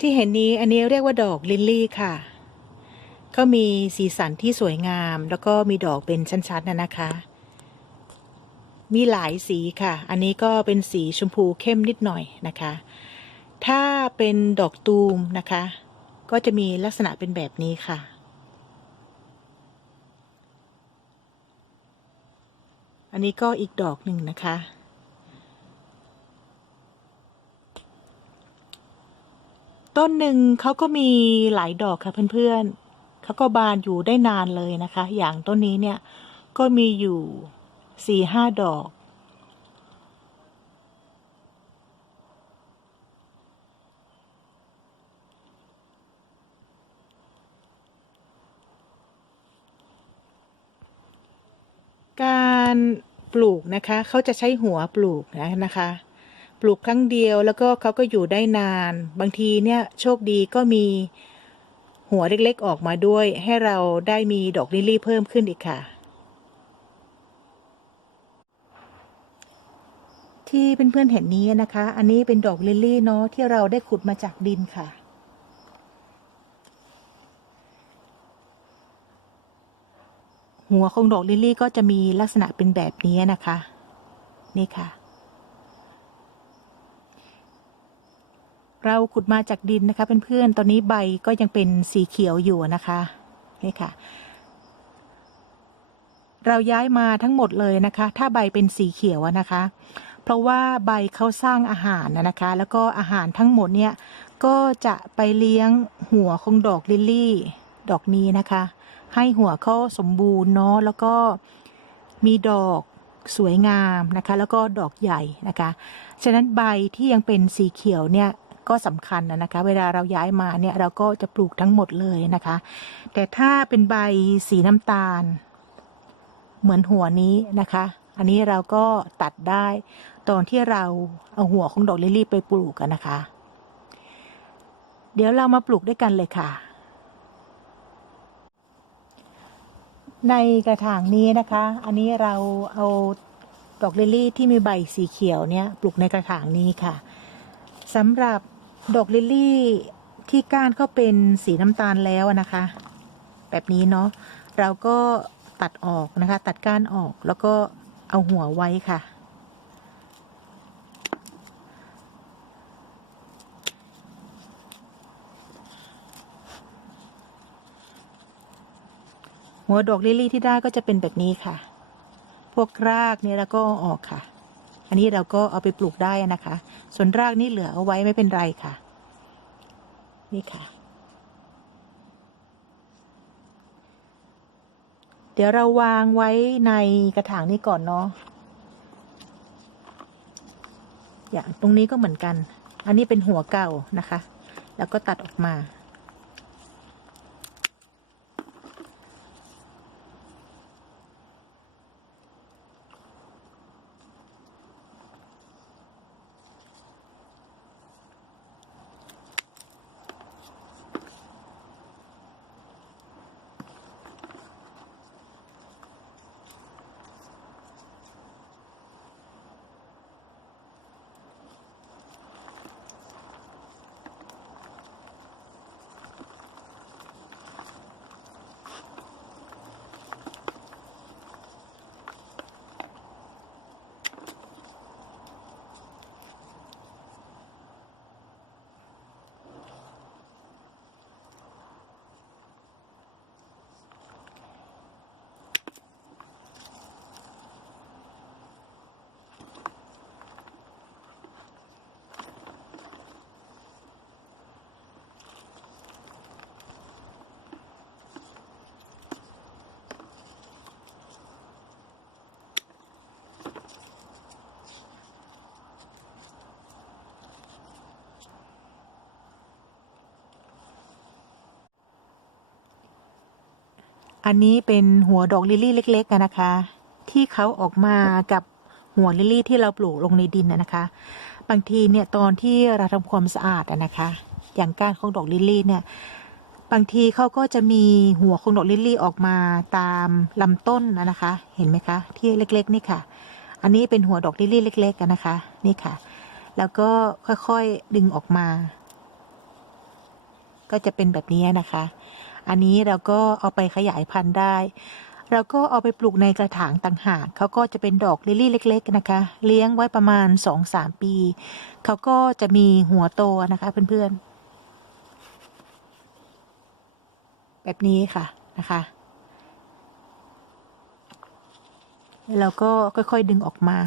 ที่เห็นนี้อันนี้เรียกว่าดอกลิลลี่ค่ะ ก็มีสีสันที่สวยงาม แล้วก็มีดอกเป็นชั้นๆนะนะคะ มีหลายสีค่ะ อันนี้ก็เป็นสีชมพูเข้มนิดหน่อยนะคะ ถ้าเป็นดอกตูมนะคะ ก็จะมีลักษณะเป็นแบบนี้ค่ะอันนี้ก็อีกดอกหนึ่งนะคะ ต้นหนึ่งเขาก็มีหลายดอกค่ะเพื่อนๆเขาก็บานอยู่ได้นานเลยนะคะ อย่างต้นนี้เนี่ยก็มีอยู่สี่ห้าดอก การปลูกนะคะเขาจะใช้หัวปลูกนะนะคะ ปลูกครั้งเดียวแล้วก็เขาก็อยู่ได้นาน บางทีเนี่ยโชคดีก็มีหัวเล็กๆออกมาด้วย ให้เราได้มีดอกลิลลี่เพิ่มขึ้นอีกค่ะ ที่เพื่อนๆเห็นนี้นะคะ อันนี้เป็นดอกลิลลี่เนาะที่เราได้ขุดมาจากดินค่ะหัวของดอกลิลลี่ก็จะมีลักษณะเป็นแบบนี้นะคะ นี่ค่ะ เราขุดมาจากดินนะคะเพื่อนๆตอนนี้ใบก็ยังเป็นสีเขียวอยู่นะคะนี่ค่ะ เราย้ายมาทั้งหมดเลยนะคะ ถ้าใบเป็นสีเขียวนะคะ เพราะว่าใบเขาสร้างอาหารนะนะคะ แล้วก็อาหารทั้งหมดเนี่ยก็จะไปเลี้ยงหัวของดอกลิลลี่ ดอกนี้นะคะ ให้หัวเขาสมบูรณ์เนาะแล้วก็มีดอกสวยงามนะคะ แล้วก็ดอกใหญ่นะคะ ฉะนั้นใบที่ยังเป็นสีเขียวเนี่ย ก็สำคัญนะนะคะ เวลาเราย้ายมาเนี่ยเราก็จะปลูกทั้งหมดเลยนะคะ แต่ถ้าเป็นใบสีน้ำตาล เหมือนหัวนี้นะคะ อันนี้เราก็ตัดได้ตอนที่เราเอาหัวของดอกลิลลี่ไปปลูกกันนะคะ เดี๋ยวเรามาปลูกด้วยกันเลยค่ะ ในกระถางนี้นะคะ อันนี้เราเอาดอกลิลลี่ที่มีใบสีเขียวเนี่ยปลูกในกระถางนี้ค่ะสำหรับ ดอกลิลลี่ที่ก้านเขาเป็นสีน้ำตาลแล้วนะคะ แบบนี้เนาะเราก็ตัดออกนะคะ ตัดก้านออกแล้วก็เอาหัวไว้ค่ะ หัวดอกลิลลี่ที่ได้ก็จะเป็นแบบนี้ค่ะ พวกรากเนี่ยเราก็ออกค่ะ อันนี้เราก็เอาไปปลูกได้นะคะ ส่วนรากนี่เหลือเอาไว้ไม่เป็นไรค่ะ นี่ค่ะ เดี๋ยวเราวางไว้ในกระถางนี้ก่อนเนาะ อย่างตรงนี้ก็เหมือนกัน อันนี้เป็นหัวเก่านะคะ แล้วก็ตัดออกมา อันนี้เป็นหัวดอกลิลลี่เล็กๆนะคะ ที่เขาออกมากับหัวลิลลี่ที่เราปลูกลงในดินนะนะคะ บางทีเนี่ยตอนที่เราทำความสะอาดอะนะคะ อย่างก้านของดอกลิลลี่เนี่ยบางทีเขาก็จะมีหัวของดอกลิลลี่ออกมาตามลำต้นนะนะคะ เห็นไหมคะ ที่เล็กๆนี่ค่ะ อันนี้เป็นหัวดอกลิลลี่เล็กๆกันนะคะ นี่ค่ะ แล้วก็ค่อยๆดึงออกมา ก็จะเป็นแบบนี้นะคะ อันนี้เราก็เอาไปขยายพันธุ์ได้ เราก็เอาไปปลูกในกระถางต่างหากเขาก็จะเป็นดอกลิลลี่เล็ก ๆ นะคะ เลี้ยงไว้ประมาณ 2-3 ปีเขาก็จะมีหัวโตนะคะเพื่อนๆ แบบนี้ค่ะนะคะแล้วก็ค่อยๆดึงออกมา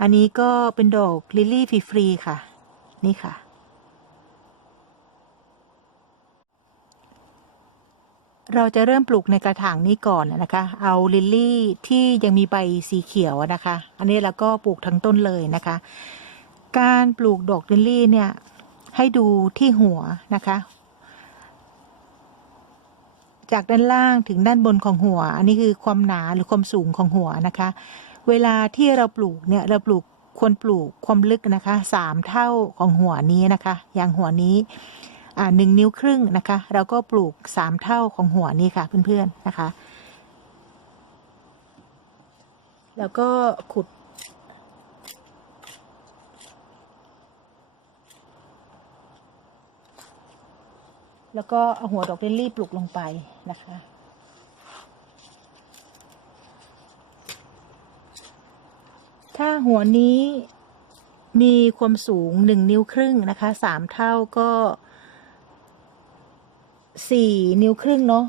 อันนี้ก็เป็นดอกลิลลี่ฟรีๆค่ะ นี่ค่ะ เราจะเริ่มปลูกในกระถางนี้ก่อนนะคะ เอาลิลลี่ที่ยังมีใบสีเขียวนะคะ อันนี้เราก็ปลูกทั้งต้นเลยนะคะ การปลูกดอกลิลลี่เนี่ยให้ดูที่หัวนะคะจากด้านล่างถึงด้านบนของหัว อันนี้คือความหนาหรือความสูงของหัวนะคะ เวลาที่เราปลูกเนี่ยเราปลูก ควรปลูกความลึกนะคะสามเท่าของหัวนี้นะคะ อย่างหัวนี้หนึ่งนิ้วครึ่งนะคะ เราก็ปลูกสามเท่าของหัวนี้ค่ะเพื่อนๆนะคะ แล้วก็ขุด แล้วก็เอาหัวดอกลิลลี่ปลูกลงไปนะคะ ถ้าหัวนี้มีความสูงหนึ่งนิ้วครึ่งนะคะสามเท่าก็สี่นิ้วครึ่งเนาะ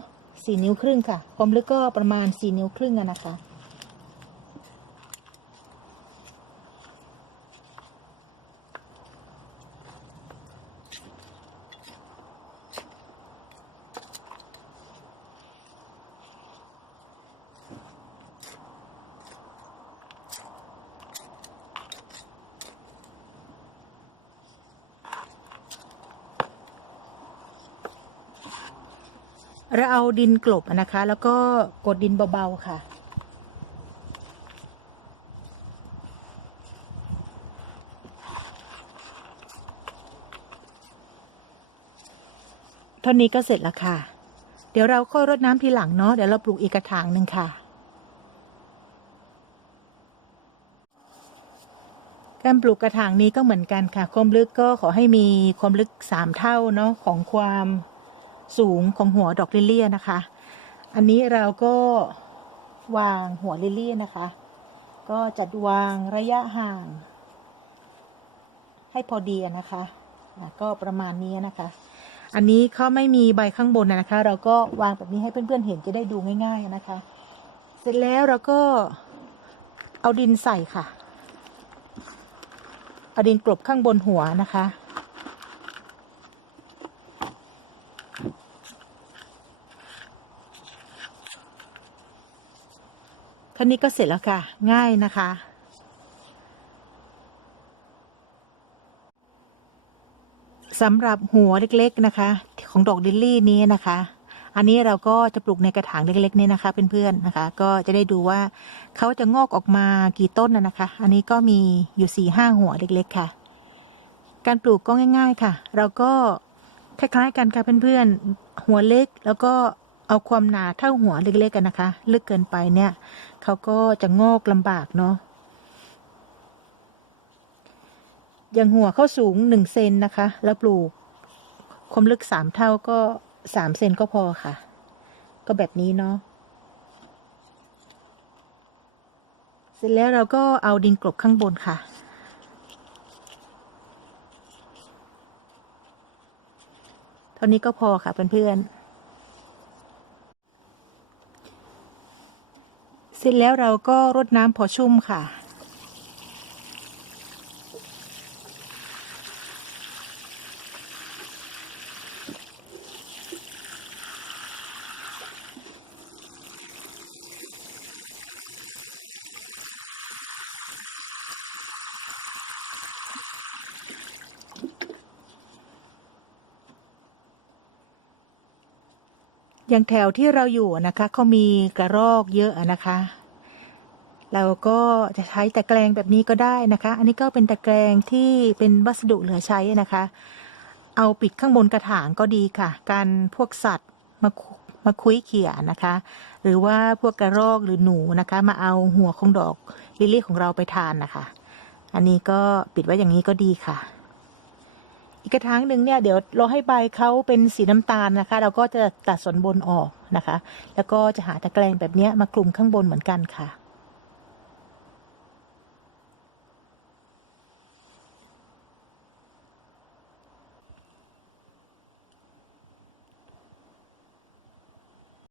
สี่นิ้วครึ่งค่ะ ความลึกก็ประมาณสี่นิ้วครึ่งนะคะ เราเอาดินกลบอะนะคะ แล้วก็กดดินเบาๆค่ะ เท่านี้ก็เสร็จแล้วค่ะ เดี๋ยวเราค่อยรดน้ำทีหลังเนาะเดี๋ยวเราปลูกอีกกระถางหนึ่งค่ะ การปลูกกระถางนี้ก็เหมือนกันค่ะ ความลึกก็ขอให้มีความลึกสามเท่าเนาะของความ สูงของหัวดอกลิลลี่นะคะ อันนี้เราก็วางหัวลิลลี่นะคะ ก็จัดวางระยะห่าง ให้พอดีนะคะอะก็ประมาณนี้นะคะ อันนี้เขาไม่มีใบข้างบนนะคะ เราก็วางแบบนี้ให้เพื่อนๆเห็นจะได้ดูง่าย ๆนะคะ เสร็จแล้วเราก็เอาดินใส่ค่ะ เอาดินกลบข้างบนหัวนะคะ ท่านี้ก็เสร็จแล้วค่ะ ง่ายนะคะ สำหรับหัวเล็กๆนะคะ ของดอกดิลลี่นี้นะคะ อันนี้เราก็จะปลูกในกระถางเล็กๆนี่นะคะเพื่อนๆนะคะ ก็จะได้ดูว่าเขาจะงอกออกมากี่ต้นนะนะคะ อันนี้ก็มีอยู่สี่ห้าหัวเล็กๆค่ะ การปลูกก็ง่าย ๆค่ะ เราก็คล้ายๆกันค่ะเพื่อนๆหัวเล็กแล้วก็เอาความหนาเท่าหัวเล็กๆกันนะคะ ลึกเกินไปเนี่ย เขาก็จะงอกลำบากเนาะอย่างหัวเข้าสูงหนึ่งเซนนะคะ แล้วปลูกความลึกสามเท่าก็สามเซนก็พอค่ะ ก็แบบนี้เนาะเสร็จแล้วเราก็เอาดินกลบข้างบนค่ะ เท่านี้ก็พอค่ะเพื่อนๆ เสร็จแล้วเราก็รดน้ำพอชุ่มค่ะ อย่างแถวที่เราอยู่นะคะเขามีกระรอกเยอะนะคะ เราก็จะใช้ตะแกรงแบบนี้ก็ได้นะคะ อันนี้ก็เป็นตะแกรงที่เป็นวัสดุเหลือใช้นะคะ เอาปิดข้างบนกระถางก็ดีค่ะ การพวกสัตว์มามาคุยเขี่ยนะคะ หรือว่าพวกกระรอกหรือหนูนะคะ มาเอาหัวของดอกลิลลี่ของเราไปทานนะคะ อันนี้ก็ปิดไว้อย่างนี้ก็ดีค่ะ อีกกระถางหนึ่งเนี่ยเดี๋ยวเราให้ใบเขาเป็นสีน้ำตาลนะคะ เราก็จะตัดส่วนบนออกนะคะ แล้วก็จะหาตะแกรงแบบนี้มาคลุมข้างบนเหมือนกันค่ะ